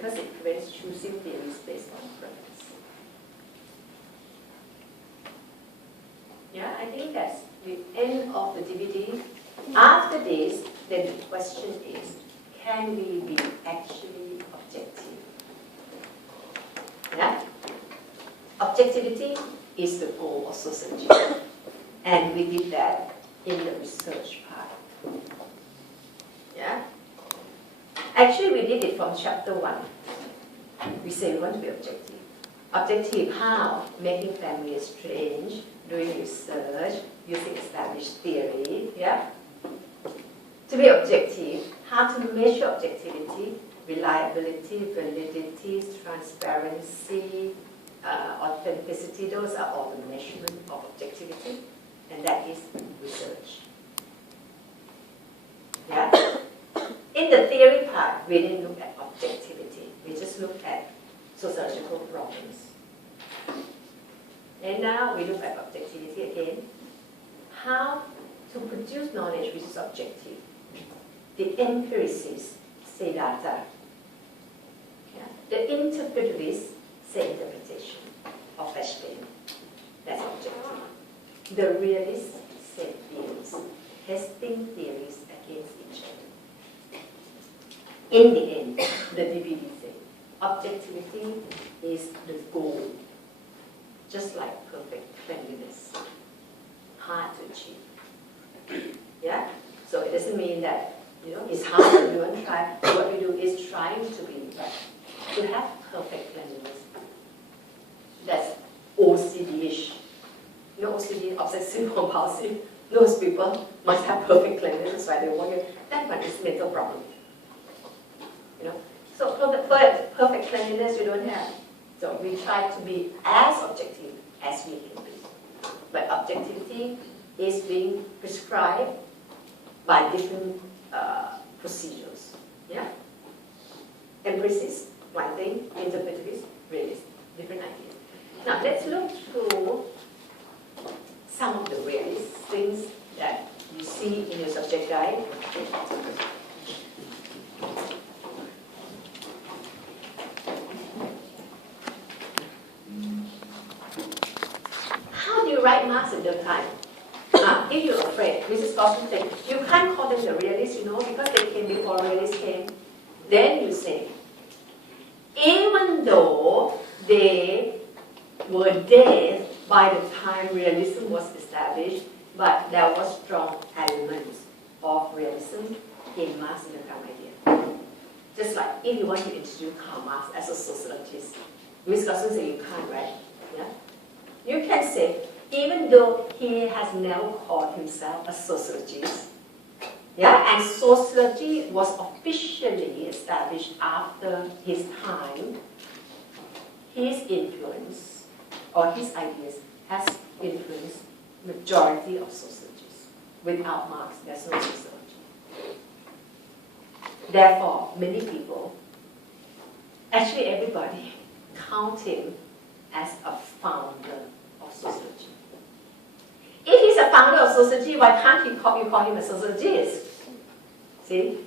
because it prevents choosing theories based on preference. Yeah, I think that's the end of the DVD. After this, then the question is, can we be actually objective? Yeah? Objectivity is the goal of sociology. And we did that in the research part. Yeah? Actually, we did it from chapter 1. We say we want to be objective. Objective, how? Making families strange, doing research, using established theory. Yeah? To be objective, how to measure objectivity, reliability, validity, transparency, authenticity. Those are all the measurement of objectivity, and that is research. Yeah? In the theory part, we didn't look at objectivity. We just looked at sociological problems. And now we look at objectivity again. How to produce knowledge which is objective. The empiricists say data. Yeah? The interpretationists say interpretation of such thing. That's objective. The realists say theories, testing theories against each other. In the end, the DVD say, objectivity is the goal, just like perfect cleanliness, hard to achieve. Yeah? So it doesn't mean that it's hard to do and try. What we do is trying to be to have perfect cleanliness. That's OCD-ish. OCD, obsessive compulsive. Those people must have perfect cleanliness, that's why they want you. That one is mental problem. So for the perfect cleanliness, we don't have. So we try to be as objective as we can be. But objectivity is being prescribed by different procedures. Yeah? Empiricists, one thing, interpretativists, realists, different ideas. Now let's look through some of the realist things that you see in your subject guide. How do you write marks in their time? If you're afraid, Mrs. Gosling said, you can't call them the realists, because they came before realists came. Then you say, even though they were dead by the time realism was established, but there was strong elements of realism in Marx and the Duchamp idea. Just like if you want to introduce Karl Marx as a sociologist, Ms. Gosling said you can't, right? Yeah? You can say, even though he has never called himself a sociologist, yeah, and sociology was officially established after his time, his influence or his ideas has influenced majority of sociologists. Without Marx, there's no sociology. Therefore, many people, actually everybody, count him as a founder of sociology. If he's a founder of sociology, why can't you call him a sociologist? See?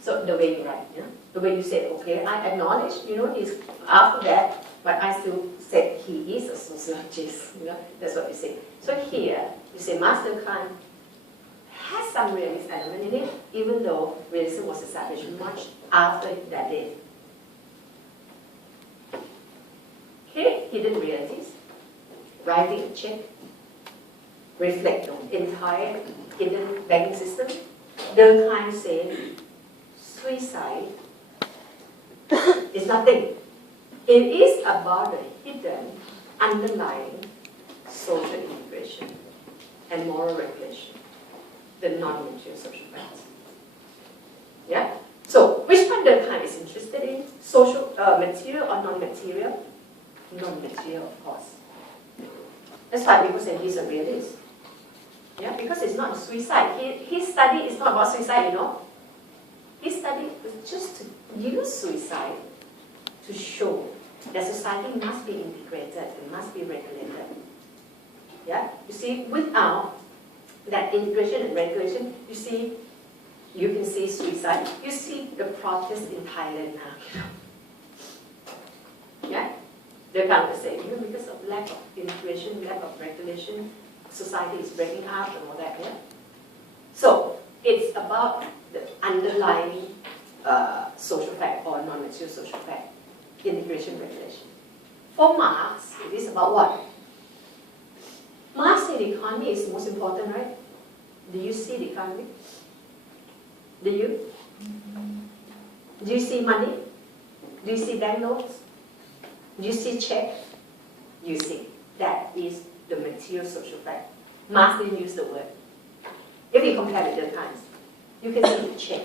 So the way you write, the way you say, okay, I acknowledge, he's after that, but I still said he is a sociologist. That's what you say. So here, you say Marx and Duchamp has some realist element in it, even though realism was established much after that day. Okay, hidden realities, writing a check, reflect on entire hidden banking system. Durkheim said, suicide is nothing. It is about the hidden, underlying social integration and moral regulation, the non-material social rights. Yeah? So, which one Durkheim is interested in? Social, material or non-material? Non-material, of course. That's why people say he's a realist. Yeah, because it's not suicide. His study is not about suicide, His study was just to use suicide to show that society must be integrated and must be regulated. Yeah, you see, without that integration and regulation, you can see suicide. You see the protests in Thailand now. They're kind of saying, because of lack of integration, lack of regulation, society is breaking up and all that, yeah? So, it's about the underlying social fact or non-material social fact, integration, regulation. For Marx, it is about what? Marx said the economy is the most important, right? Do you see the economy? Do you? Do you see money? Do you see banknotes? Do you see check? You see. That is the material social fact. Marx didn't use the word. If you compare with the times, you can see the check.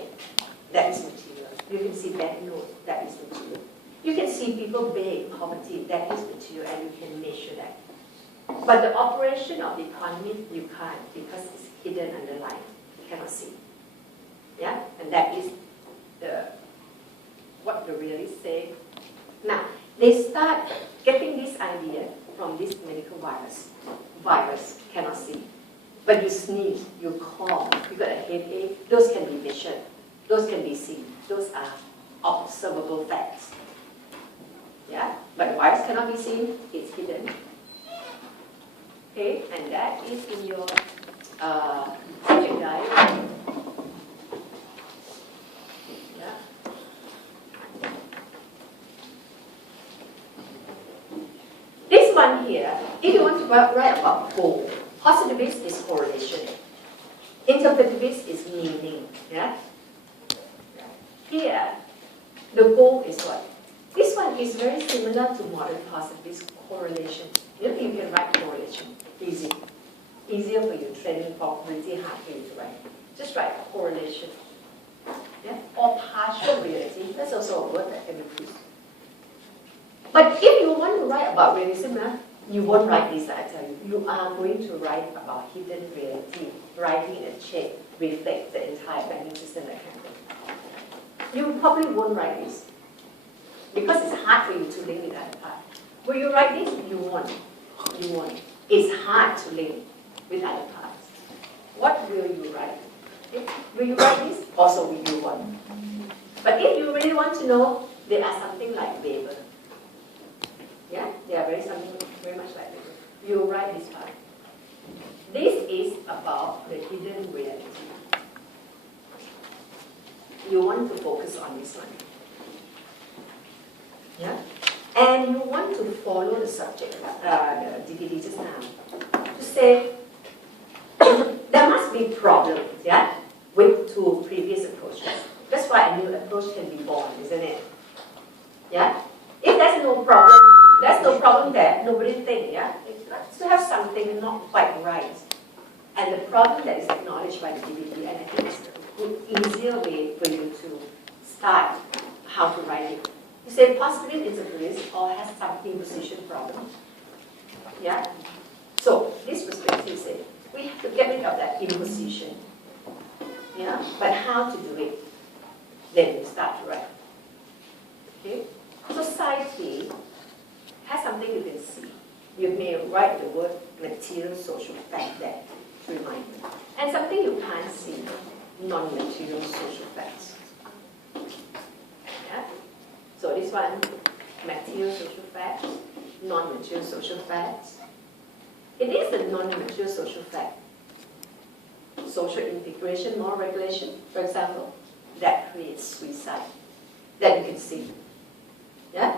That is material. You can see banknote. That is material. You can see people beg poverty. That is material, and you can measure that. But the operation of the economy, you can't, because it's hidden underlying. You cannot see. Yeah? And that is what the realists say. Now, they start getting this idea from this medical virus. Virus cannot see. But you sneeze, you cough, you got a headache, those can be measured. Those can be seen. Those are observable facts. Yeah? But virus cannot be seen, it's hidden. Okay, and that is in your subject guide. Yeah. This one here, if you want to write about goal, positivist is correlation. Interpretivist is meaning. Yeah? Here, the goal is what? This one is very similar to modern positivist correlation. You can write correlation. Easy. Easier for you, training probability, hard for you to write. Just write correlation. Yeah? Or partial reality. That's also a word that can be used. But if you want to write about realism, you won't write this, I tell you. You are going to write about hidden reality. Writing a check reflects the entire banking system that kind of thing. You probably won't write this. Because it's hard for you to link with other part. Will you write this? You won't. You won't. It's hard to link with other parts. What will you write? Will you write this? Also, will you want? But if you really want to know, there are something like Weber. Yeah, they are very much like Weber. You write this part. This is about the hidden reality. You want to focus on this one. Yeah? And you want to follow the subject, the DVD just now, to say, there must be problems, yeah, with two previous approaches. That's why a new approach can be born, isn't it? Yeah? If there's no problem there, nobody thinks, yeah? It's got to have something not quite right. And the problem that is acknowledged by the DVD, and I think it's an easier way for you to start how to write it. You say positive interpretivist or has some imposition problem. Yeah? So, this perspective says, we have to get rid of that imposition. Yeah? But how to do it? Then you start to write. Okay? Society has something you can see. You may write the word material social fact there to remind you. And something you can't see, non-material social facts. Yeah? So this one, material social facts, non-material social facts. It is a non-material social fact. Social integration, moral regulation, for example, that creates suicide. That you can see. Yeah?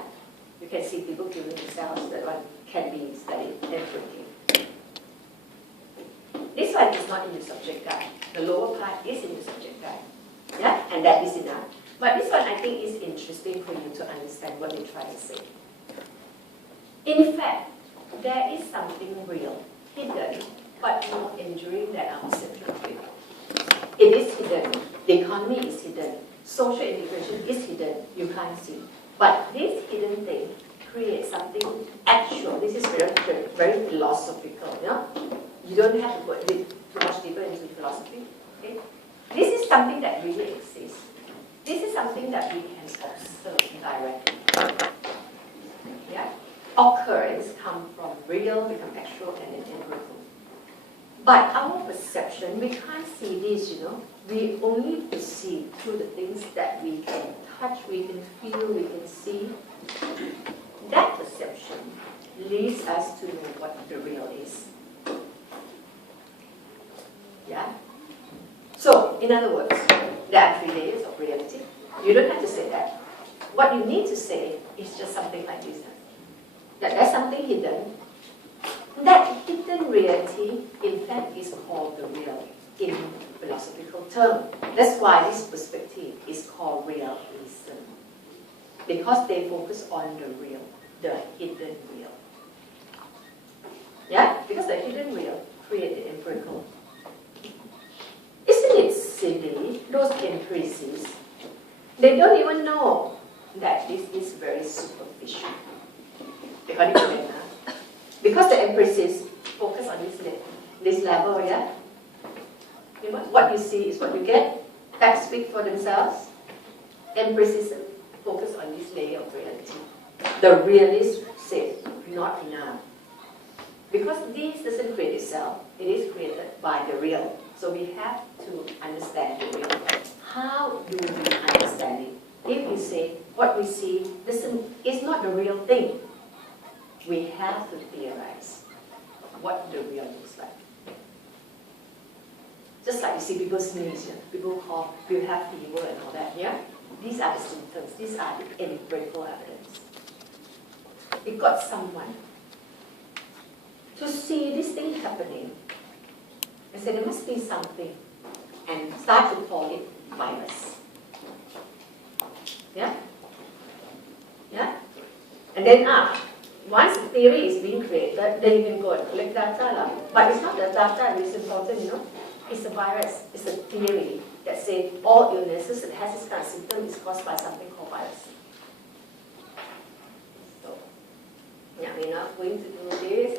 You can see people killing themselves. That one can be studied empirically. This one is not in the subject guide. The lower part is in the subject guide. Yeah? And that is enough. But this one I think is interesting for you to understand what they try to say. In fact, there is something real, hidden, but more enduring than our central view. It is hidden. The economy is hidden. Social integration is hidden. You can't see. But this hidden thing creates something actual. This is very philosophical. You know? You don't have to go too much deeper into philosophy. Okay? This is something that really exists. This is something that we can observe directly. Yeah? Occurrence come from real, become actual, and then empirical. But our perception, we can't see this, you know. We only perceive through the things that we can touch, we can feel, we can see. That perception perception leads us to know what the real is. Yeah? So, in other words, there are 3 layers of reality. You don't have to say that. What you need to say is just something like this. That there's something hidden. That hidden reality, in fact, is called the real in philosophical term. That's why this perspective is called realism. Because they focus on the real, the hidden real. Yeah? Because the hidden real creates the empirical. Isn't it silly, those empiricists, they don't even know that this is very superficial. According to them, because the empiricists focus on this level, yeah? You know, what you see is what you get. Facts speak for themselves. Empiricism focus on this layer of reality. The realist says, not enough. Because this doesn't create itself, it is created by the real. So we have to understand the real. How do we understand it? If we say what we see is not the real thing, we have to theorize what the real looks like. Just like you see people sneeze, people cough, people have fever and all that, yeah? These are the symptoms, these are the empirical evidence. It got someone to see this thing happening and say there must be something and start to call it virus. Yeah? Yeah? And then once the theory is being created, then you can go and collect data. But it's not the data that is important, It's a virus. It's a theory that says all illnesses that has this kind of symptom is caused by something called virus. So, yeah, we're not going to do this.